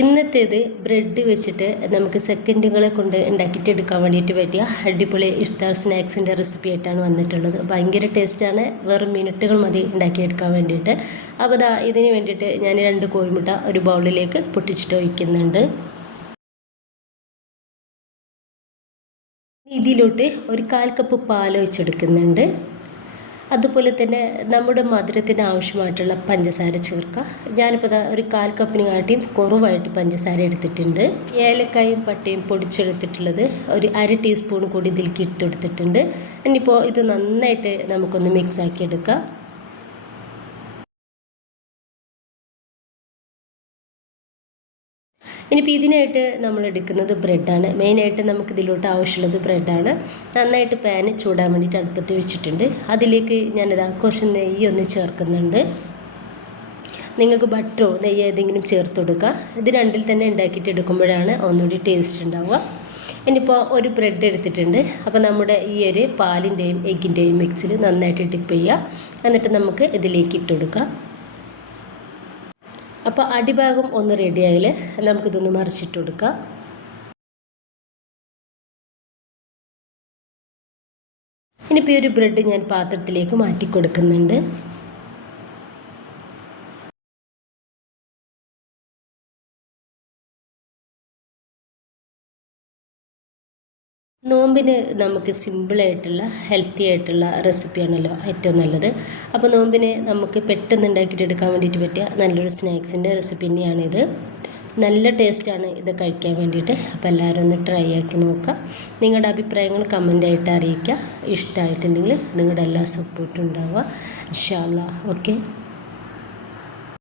ഇന്നത്തേത് bread വെച്ചിട്ട് നമുക്ക് സെക്കൻഡുകളെ കൊണ്ട് ഉണ്ടാക്കിയിട്ടെടുക്കാൻ വേണ്ടിയിട്ട് പറ്റിയ അടിപൊളി ഇഫ്താർ സ്നാക്സിന്റെ റെസിപ്പി ആയിട്ടാണ് വന്നിട്ടുള്ളത്. ഭയങ്കര ടേസ്റ്റാണ് വെറും മിനിറ്റുകൾ മതി ഉണ്ടാക്കിയെടുക്കാൻ വേണ്ടിയിട്ട്. അപ്പോൾ ദാ ഇതിന് വേണ്ടിയിട്ട് ഞാൻ രണ്ട് കോഴിമുട്ട ഒരു ബൗളിലേക്ക് പൊട്ടിച്ചിട്ട് ഒഴിക്കുന്നുണ്ട്. ഇതിലോട്ട് ഒരു കാൽ കപ്പ് പാൽ ഒഴിച്ചെടുക്കുന്നുണ്ട്. അതുപോലെ തന്നെ നമ്മുടെ മധുരത്തിന് ആവശ്യമായിട്ടുള്ള പഞ്ചസാര ചേർക്കുക. ഞാനിപ്പോൾ ഒരു കാൽ കപ്പിന് കാട്ടിയും കുറവായിട്ട് പഞ്ചസാര എടുത്തിട്ടുണ്ട്. ഏലക്കായും പട്ടയും പൊടിച്ചെടുത്തിട്ടുള്ളത് ഒരു അര ടീസ്പൂൺ കൂടി ഇതിലേക്ക് ഇട്ടെടുത്തിട്ടുണ്ട് ഇനിയിപ്പോൾ ഇത് നന്നായിട്ട് നമുക്കൊന്ന് മിക്സ് ആക്കി എടുക്കാം. ഇനിയിപ്പോൾ ഇതിനായിട്ട് നമ്മൾ എടുക്കുന്നത് ബ്രെഡാണ് മെയിനായിട്ട് നമുക്ക് ഇതിലോട്ട് ആവശ്യമുള്ളത് ബ്രെഡാണ് നന്നായിട്ട് പാന് ചൂടാൻ വേണ്ടിയിട്ട് അടുപ്പത്ത് വെച്ചിട്ടുണ്ട്. അതിലേക്ക് ഞാനിതാ കുറച്ച് നെയ്യ് ഒന്ന് ചേർക്കുന്നുണ്ട്. നിങ്ങൾക്ക് ബട്ടറോ നെയ്യ് ഏതെങ്കിലും ചേർത്ത് കൊടുക്കുക. ഇത് രണ്ടിൽ തന്നെ ഉണ്ടാക്കിയിട്ട് എടുക്കുമ്പോഴാണ് ഒന്നുകൂടി ടേസ്റ്റ് ഉണ്ടാവുക. ഇനിയിപ്പോൾ ഒരു ബ്രെഡ് എടുത്തിട്ടുണ്ട്. അപ്പോൾ നമ്മുടെ ഈ ഒരു പാലിന്റെയും എഗ്ഗിന്റെയും മിക്സിൽ നന്നായിട്ട് ഡിപ്പ് ചെയ്യുക. എന്നിട്ട് നമുക്ക് ഇതിലേക്ക് ഇട്ട് കൊടുക്കാം അപ്പോൾ അടിഭാഗം ഒന്ന് റെഡി ആയാൽ നമുക്കിതൊന്ന് മറിച്ചിട്ട് കൊടുക്കാം. ഇനിയിപ്പോൾ ഈ ഒരു ബ്രെഡ് ഞാൻ പാത്രത്തിലേക്ക് മാറ്റി കൊടുക്കുന്നുണ്ട് നോമ്പിന് നമുക്ക് സിമ്പിളായിട്ടുള്ള ഹെൽത്തി ആയിട്ടുള്ള റെസിപ്പിയാണല്ലോ ഏറ്റവും നല്ലത്. അപ്പോൾ നോമ്പിന് നമുക്ക് പെട്ടെന്ന് ഉണ്ടാക്കിയിട്ട് എടുക്കാൻ വേണ്ടിയിട്ട് പറ്റിയ നല്ലൊരു സ്നാക്സിന്റെ റെസിപ്പി തന്നെയാണിത്. നല്ല ടേസ്റ്റാണ് ഇത് കഴിക്കാൻ വേണ്ടിയിട്ട്. അപ്പോൾ എല്ലാവരും ഒന്ന് ട്രൈ ആക്കി നോക്കുക. നിങ്ങളുടെ അഭിപ്രായങ്ങൾ കമന്റായിട്ട് അറിയിക്കുക. ഇഷ്ടമായിട്ടുണ്ടെങ്കിൽ നിങ്ങളുടെ എല്ലാ സപ്പോർട്ടും ഉണ്ടാവുക. ഇൻഷാല്ല ഓക്കെ